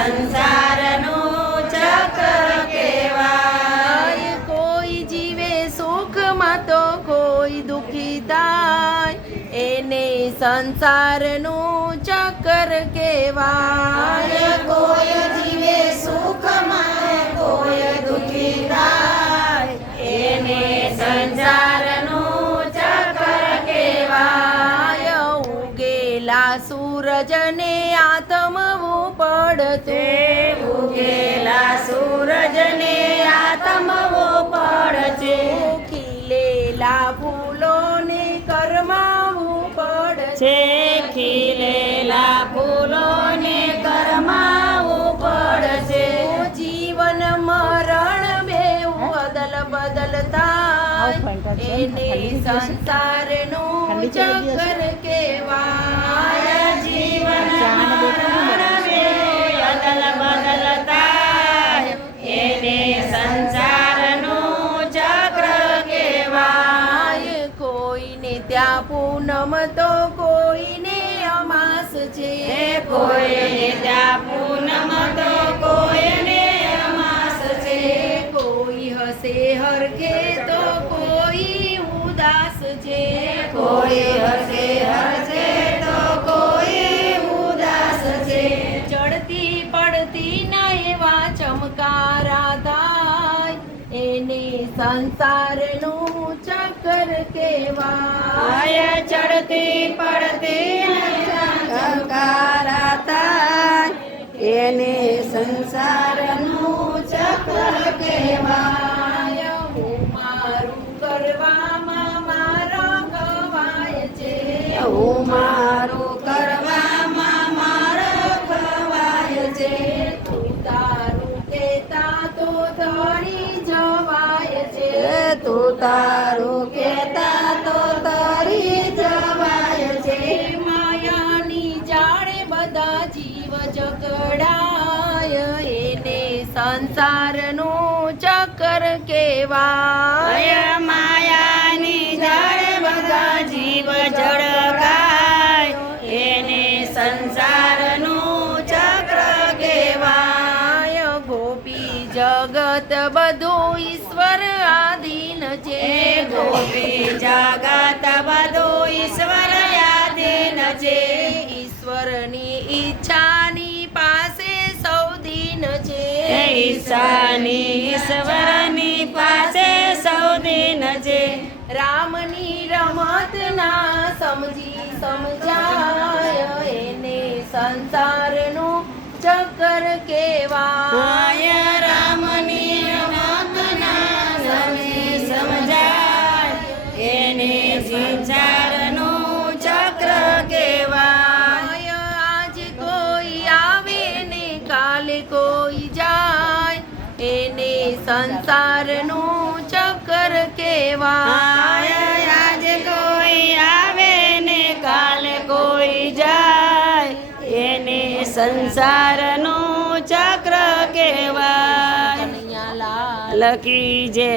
સંસારનો ચક્ર કેવાય કોઈ જીવે સુખમાં તો કોઈ દુઃખી થાય. એને સંસારનો ચક્ર કેવાય કોઈ જીવે સુખમાં કોઈ દુઃખી થાય. એને સંસાર સૂરજને આતમવું પડતે. ઉગેલા સૂરજને આતમવો પડશે ખીલેલા ફૂલોને કરમાવું પડશે છે ખીલેલા ફૂલોને કરમાવું પડશે. જીવન મરણ બેઉ અદલ બદલ થાય. એને સંસારનું ચક્કર કહેવાય ત્યાં તો કોઈને અમાસ છે. કોઈને ત્યાં પૂનમ તો કોઈને અમાસ છે. કોઈ હસે હરખે તો કોઈ ઉદાસ છે. કોઈ હસે હરખે તો કોઈ ઉદાસ છે. ચડતી પડતી ના એવા ચમકારા થાય. એને સંસારનું કહેવાય આય ચડતી પડતી સંકારા થાય એને સંસારનું ચક્ર કહેવાય. હું મારું કરવામાં મારા ગવાય છે. હું મારું તું તારું કેતા તો તરી જવાય છે. માયાની જાળે બધા જીવ જગડાય એને સંસારનું ચક્કર કેવાય માયાની જાળે બધા જીવ જળકાય જગત બધું ઈશ્વર આધીન છે. ગોપી જગત બધું ઈશ્વર આધીન છે. ઈશ્વરની ઈચ્છાની પાસે સૌ દિન છે ઈશાની ઈશ્વરની પાસે સૌ દિન છે. રામની રમત ના સમજી સમજાય એને સંસારનું ચક્કર કહેવાય સંસારનું ચક્ર કહેવાય. આજ કોઈ આવે ને કાલે કોઈ જાય. એને સંસારનું ચક્ર કહેવાય. આજ કોઈ આવે ને કાલે કોઈ જાય. એને સંસારનું ચક્ર કનૈયાલાલ. લખી જે